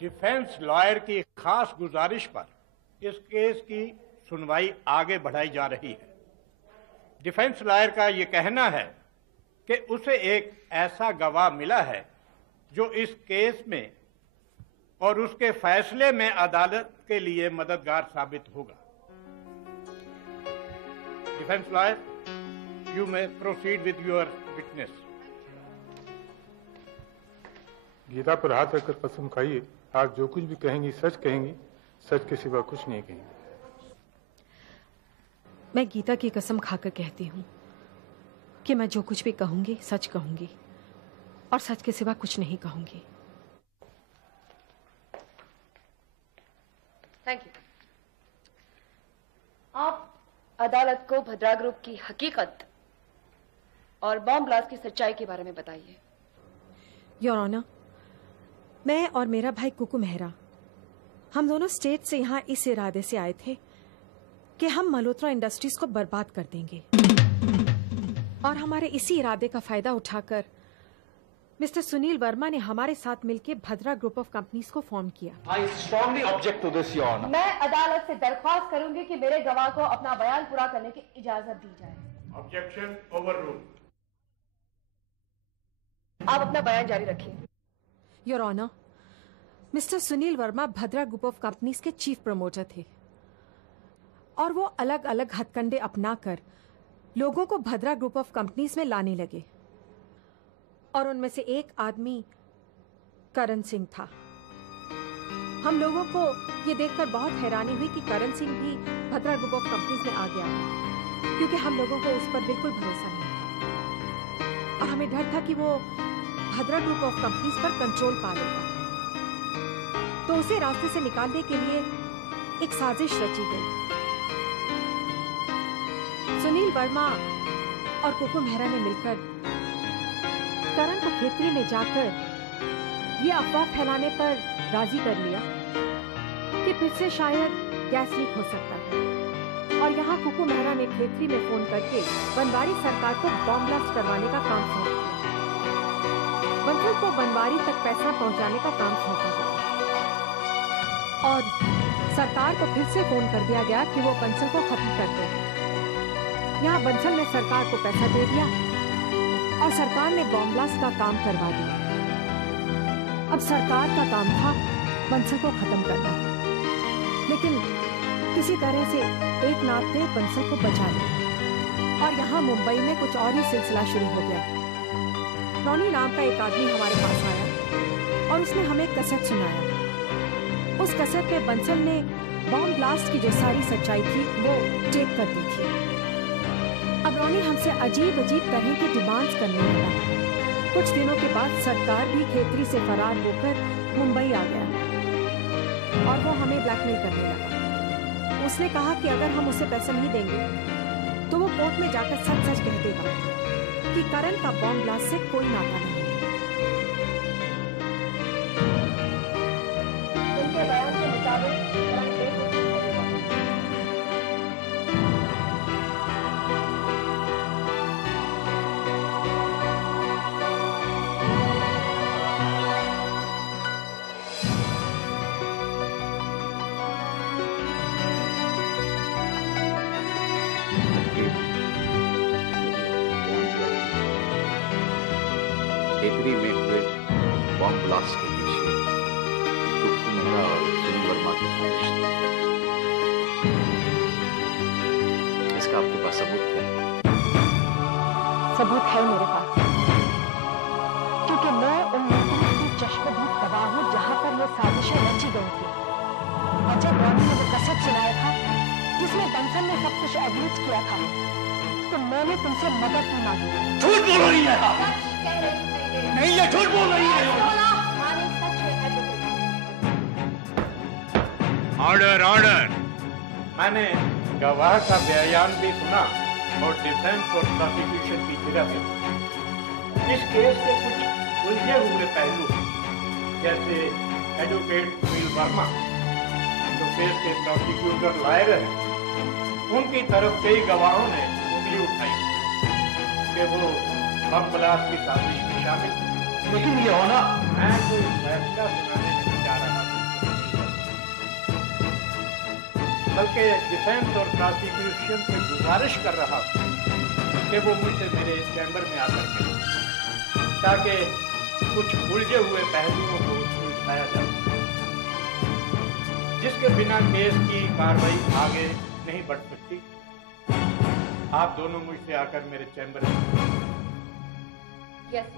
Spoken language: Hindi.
डिफेंस लॉयर की खास गुजारिश पर इस केस की सुनवाई आगे बढ़ाई जा रही है। डिफेंस लॉयर का यह कहना है कि उसे एक ऐसा गवाह मिला है जो इस केस में और उसके फैसले में अदालत के लिए मददगार साबित होगा। Defence lawyer, you may proceed with your witness. Gita पर हाथ रखकर कसम खाइए, आप जो कुछ भी कहेंगी सच कहेंगी, सच के सिवा कुछ नहीं कहेंगी। मैं गीता की कसम खाकर कहती हूँ कि मैं जो कुछ भी कहूंगी सच कहूंगी और सच के सिवा कुछ नहीं कहूंगी। Thank you. आप अदालत को भद्रा ग्रुप की हकीकत और बॉम्ब ब्लास्ट की सच्चाई के बारे में बताइए। योर ऑनर, मैं और मेरा भाई कुकू मेहरा हम दोनों स्टेट से यहाँ इस इरादे से आए थे कि हम मल्होत्रा इंडस्ट्रीज को बर्बाद कर देंगे और हमारे इसी इरादे का फायदा उठाकर मिस्टर सुनील वर्मा ने हमारे साथ मिलकर भद्रा ग्रुप ऑफ कंपनीज को फॉर्म किया। I strongly object to this, Your Honor. मैं अदालत से दरख्वास्त करूंगी कि मेरे गवाह को अपना बयान पूरा करने की इजाजत दी जाए। Objection overruled. आप अपना बयान जारी रखिए। Your honour, mister Sunil Verma Bhadra group of companies के चीफ प्रमोटर थे और वो अलग अलग हथकंडे अपनाकर लोगों को भद्रा ग्रुप ऑफ कंपनीज में लाने लगे और उनमें से एक आदमी करण सिंह था। हम लोगों को ये देखकर बहुत हैरानी हुई कि करण सिंह भी भद्रा ग्रुप ऑफ कंपनीज में आ गया, क्योंकि हम लोगों को उस पर बिल्कुल भरोसा नहीं था और हमें डर था कि वो भद्रा ग्रुप ऑफ कंपनीज पर कंट्रोल पा लेगा। तो उसे रास्ते से निकालने के लिए एक साजिश रची गई। सुनील वर्मा और कुकू मेहरा ने मिलकर करण को खेतरी में जाकर ये अफवाह फैलाने पर राजी कर लिया कि फिर से शायद गैस लीक हो सकता है और यहाँ कुकू मेहरा ने खेतरी में फोन करके बनवारी सरकार को बॉम्ब ब्लास्ट करवाने का काम सौंप दिया। बंसल को बनवारी तक पैसा पहुंचाने का काम सौंपा गया और सरकार को फिर से फोन कर दिया गया कि वो बंसल को खत्म कर दे। यहाँ बंसल ने सरकार को पैसा दे दिया और सरकार ने बॉम्ब ब्लास्ट का काम करवा दिया। अब सरकार का काम था बंसल को खत्म करना, लेकिन किसी तरह से एक नाथ ने बंसल को बचा लिया और यहाँ मुंबई में कुछ और ही सिलसिला शुरू हो गया। रॉनी नाम का एक आदमी हमारे पास आया और उसने हमें कैसेट सुनाया। उस कैसेट में बंसल ने बॉम्ब ब्लास्ट की जो सारी सच्चाई थी वो टेप कर दी थी। अब रॉनी हमसे अजीब अजीब तरह की डिमांड्स करने लगा। कुछ दिनों के बाद सरकार भी खेतरी से फरार होकर मुंबई आ गया और वो हमें ब्लैकमेल करने लगा। उसने कहा कि अगर हम उसे पैसा नहीं देंगे तो वो कोर्ट में जाकर सच सच कह देगा कि करण का बॉम्ब ब्लास्ट से कोई नाता नहीं है। उनके बयान के मुताबिक खेतरी में हुए बॉम्ब ब्लास्ट के पीछे कुकू मेहरा और सुनील वर्मा की साजिश थी। इसका आपके पास सबूत है? सबूत है मेरे पास, क्योंकि मैं उन लोगों की चश्मदीद गवाह हूं जहां पर ये साजिशें रची गई थी। और जब रॉनी ने वो कैसेट सुनाया था जिसमें बंसल ने सब कुछ एडमिट किया था, तो मैंने तुमसे मदद नहीं मांगी। झूठ बोल रही है नहीं, ये झूठ बोल रही है। Order order. मैंने गवाह का बयान भी सुना और डिफेंस और प्रोसिक्यूशन की जगह भी। इस केस के कुछ उलझे हुए पहलू जैसे एडवोकेट सुनील वर्मा जो केस के प्रोसिक्यूटर लॉयर हैं, उनकी तरफ कई गवाहों ने उंगली उठाई कि वो बम ब्लास्ट की साजिश में शामिल। लेकिन ये होना, मैं कोई फैसला सुनाने नहीं जा रहा था। बल्कि डिफेंस और प्रोसिक्यूशन से गुजारिश कर रहा हूं कि वो मुझसे मेरे चैम्बर में आकर मिले ताकि कुछ उलझे हुए पहलुओं को सुलझाया जा सके, जिसके बिना केस की कार्रवाई आगे नहीं बढ़ सकती। आप दोनों मुझसे आकर मेरे चैम्बर में यस